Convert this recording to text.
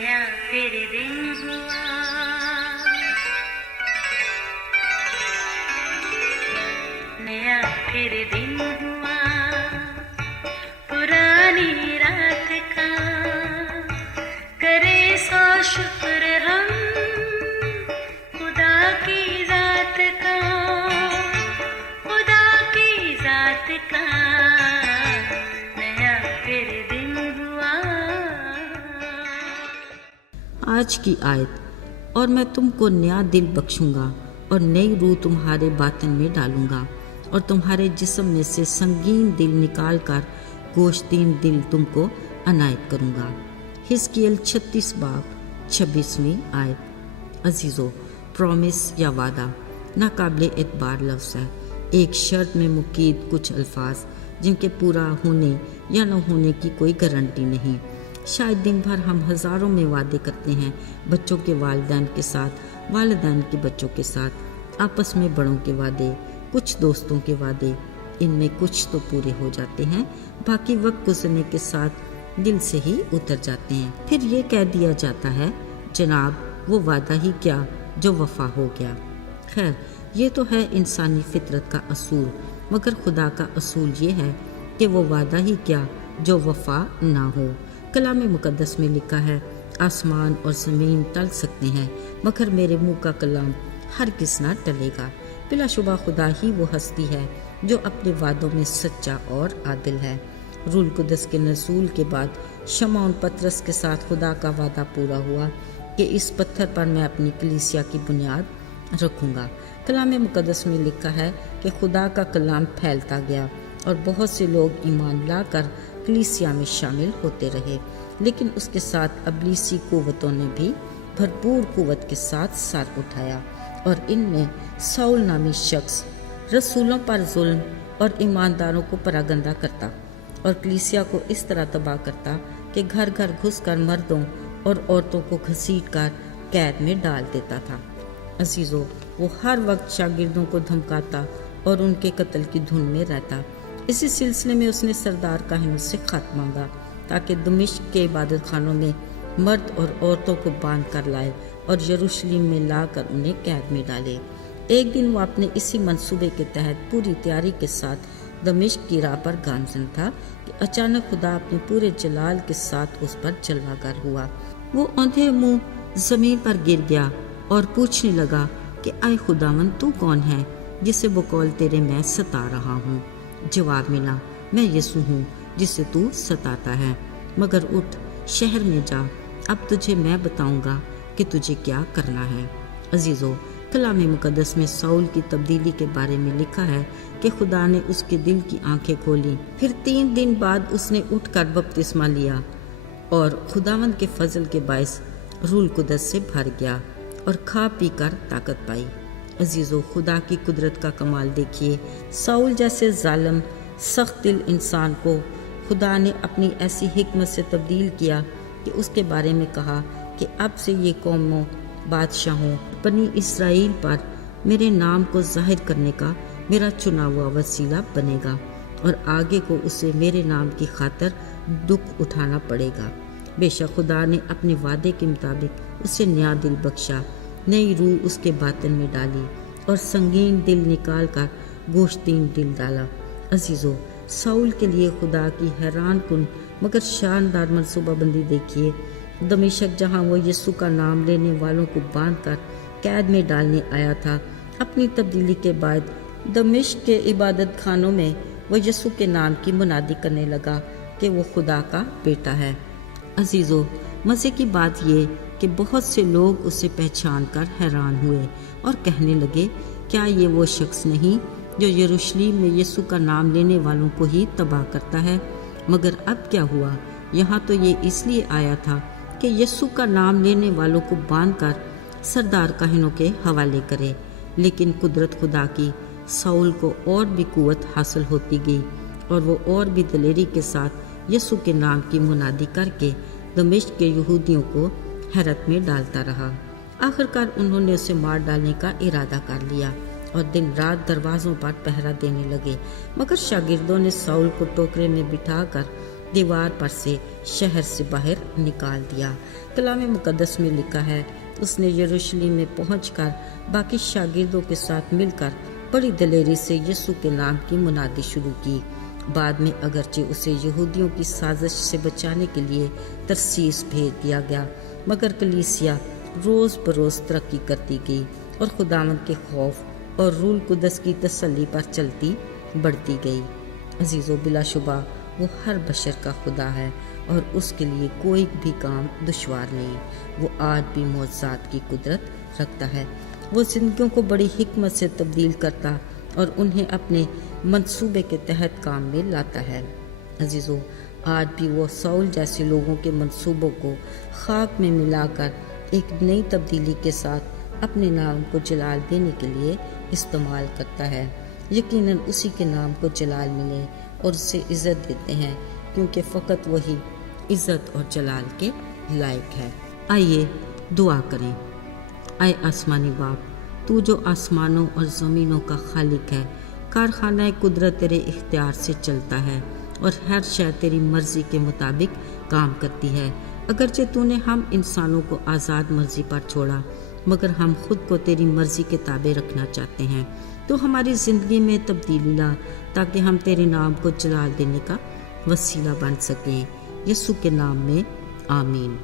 नया फिर दिन हुआ, नया फिर दिन हुआ, पुरानी रात का करे सो शुक्र हम खुदा की जात का, खुदा की जात का नया फिर दिन हुआ। आज की आयत, और मैं तुमको नया दिल बख्शूंगा और नई रूह तुम्हारे बातन में डालूंगा और तुम्हारे जिस्म में से संगीन दिल निकाल कर गोश्तीन दिल तुमको अनायत करूंगा। हिजकिय्याल 36 बाब 26वीं आयत। अजीज़ो, प्रॉमिस या वादा नाकाबिल एतबार लफ्ज़ है, एक शर्त में मुकीद कुछ अल्फाज जिनके पूरा होने या न होने की कोई गारंटी नहीं। शायद दिन भर हम हज़ारों में वादे करते हैं, बच्चों के वालिदैन के साथ, वालिदैन के बच्चों के साथ, आपस में बड़ों के वादे, कुछ दोस्तों के वादे। इनमें कुछ तो पूरे हो जाते हैं, बाकी वक्त गुजरने के साथ दिल से ही उतर जाते हैं। फिर ये कह दिया जाता है, जनाब वो वादा ही क्या जो वफा हो गया। खैर, ये तो है इंसानी फितरत का असूल, मगर खुदा का असूल ये है कि वो वादा ही क्या जो वफा ना हो। कलाम मुकद्दस में लिखा है, आसमान और ज़मीन टल सकते हैं मगर मेरे मुंह का कलाम हरगिज़ ना टलेगा। बिलाशुबा खुदा ही वो हस्ती है जो अपने वादों में सच्चा और आदिल है। रूल कुदस के नज़ूल के बाद शमौन पतरस के साथ खुदा का वादा पूरा हुआ कि इस पत्थर पर मैं अपनी कलीसिया की बुनियाद रखूंगा। कलाम मुकद्दस में लिखा है कि खुदा का कलाम फैलता गया और बहुत से लोग ईमान लाकर कलीसिया में शामिल होते रहे, लेकिन उसके साथ अबलीसी कुव्वतों ने भी भरपूर कुव्वत के साथ सर उठाया और इनमें साउल नामी शख्स रसूलों पर जुल्म और ईमानदारों को परागंदा करता और कलीसिया को इस तरह तबाह करता कि घर घर घुसकर मर्दों और औरतों को घसीट कर कैद में डाल देता था। अजीज़ों, वो हर वक्त शागिर्दों को धमकाता और उनके कत्ल की धुन में रहता। इसी सिलसिले में उसने सरदार काहिनों से खत मांगा ताकि दमिश्क के इबादत खानों में मर्द और औरतों को बांध कर लाए और यरूशलेम में लाकर उन्हें कैद में डाले। एक दिन वो अपने इसी मंसूबे के तहत पूरी तैयारी के साथ दमिश्क की राह पर गामजन था कि अचानक खुदा अपने पूरे जलाल के साथ उस पर जलवागर हुआ। वो औंधे मुंह जमीन पर गिर गया और पूछने लगा कि आए खुदावन, तू कौन है जिसे वो कौल तेरे मैं सता रहा हूँ। जवाब मिला, मैं यीशु हूँ जिसे तू सताता है, मगर उठ शहर में जा, अब तुझे मैं बताऊंगा कि तुझे क्या करना है। अजीज़ों, कलाम मुकद्दस में साउल की तब्दीली के बारे में लिखा है कि खुदा ने उसके दिल की आंखें खोली, फिर 3 दिन बाद उसने उठकर बपतिस्मा लिया और खुदावंद के फजल के बायस रूल कुदस से भर गया और खा पी कर ताकत पाई। अजीज़ों, खुदा की कुदरत का कमाल देखिए। साउल जैसे जालिम सख्त दिल इंसान को खुदा ने अपनी ऐसी हिकमत से तब्दील किया कि उसके बारे में कहा कि अब से ये कौमों, बादशाहों, बनी इसराइल पर मेरे नाम को जाहिर करने का मेरा चुना हुआ वसीला बनेगा और आगे को उसे मेरे नाम की खातिर दुख उठाना पड़ेगा। बेशक खुदा ने अपने वादे के मुताबिक उसे नया दिल बख्शा, नई रूह उसके बातन में डाली और संगीन दिल निकाल कर गोश्तीन दिल डाला। अजीज़ों, साउल के लिए खुदा की हैरान कुन मगर शानदार मनसूबाबंदी देखिए। दमिश्क, जहाँ वो यीशु का नाम लेने वालों को बांध कर कैद में डालने आया था, अपनी तब्दीली के बाद दमिश्क के इबादत खानों में वो यीशु के नाम की मुनादी करने लगा कि वो खुदा का बेटा है। अजीज़ों, मज़े की बात ये कि बहुत से लोग उसे पहचान कर हैरान हुए और कहने लगे, क्या ये वो शख्स नहीं जो यरूशलेम में यीशु का नाम लेने वालों को ही तबाह करता है? मगर अब क्या हुआ? यहाँ तो ये इसलिए आया था कि यीशु का नाम लेने वालों को बांधकर सरदार काहिनों के हवाले करे। लेकिन कुदरत खुदा की, साउल को और भी कुव्वत हासिल होती गई और वो और भी दलेरी के साथ यीशु के नाम की मुनादी करके दमिश्क के यहूदियों को हैरत में डालता रहा। आखिरकार उन्होंने उसे मार डालने का इरादा कर लिया और दिन रात दरवाज़ों पर पहरा देने लगे। मगर शागिर्दों ने साउल को टोकरे में बिठाकर दीवार पर से शहर से बाहर निकाल दिया। कलाम मुकद्दस में लिखा है, उसने यरूशलेम में पहुंचकर बाकी शागिर्दों के साथ मिलकर बड़ी दलेरी से यीशु के नाम की मुनादी शुरू की। बाद में अगरचे उसे यहूदियों की साजिश से बचाने के लिए तरसीस भेज दिया गया, मगर कलीसिया रोज़ बरोज़ तरक्की करती गई और खुदावंद के खौफ और रूल कुदस की तसल्ली पर चलती बढ़ती गई। अजीज़ों, बिलाशुबा वो हर बशर का खुदा है और उसके लिए कोई भी काम दुश्वार नहीं। वो आज भी मौजज़ात की कुदरत रखता है। वो ज़िंदगियों को बड़ी हिकमत से तब्दील करता और उन्हें अपने मंसूबे के तहत काम में लाता है। अजीज़ों, आज भी वो साउल जैसे लोगों के मंसूबों को खाक में मिलाकर एक नई तब्दीली के साथ अपने नाम को जलाल देने के लिए इस्तेमाल करता है। यकीनन उसी के नाम को जलाल मिले और उसे इज़्ज़त देते हैं, क्योंकि फ़कत वही इज़्ज़त और जलाल के लायक है। आइए दुआ करें। आए आसमानी बाप, तू जो आसमानों और ज़मीनों का खालिक है, कारखाना कुदरत तेरे इख्तियार से चलता है और हर शय तेरी मर्ज़ी के मुताबिक काम करती है। अगरचे तूने हम इंसानों को आज़ाद मर्ज़ी पर छोड़ा, मगर हम खुद को तेरी मर्ज़ी के ताबे रखना चाहते हैं। तो हमारी ज़िंदगी में तब्दीली ला, ताकि हम तेरे नाम को जलाल देने का वसीला बन सकें। यीशु के नाम में आमीन।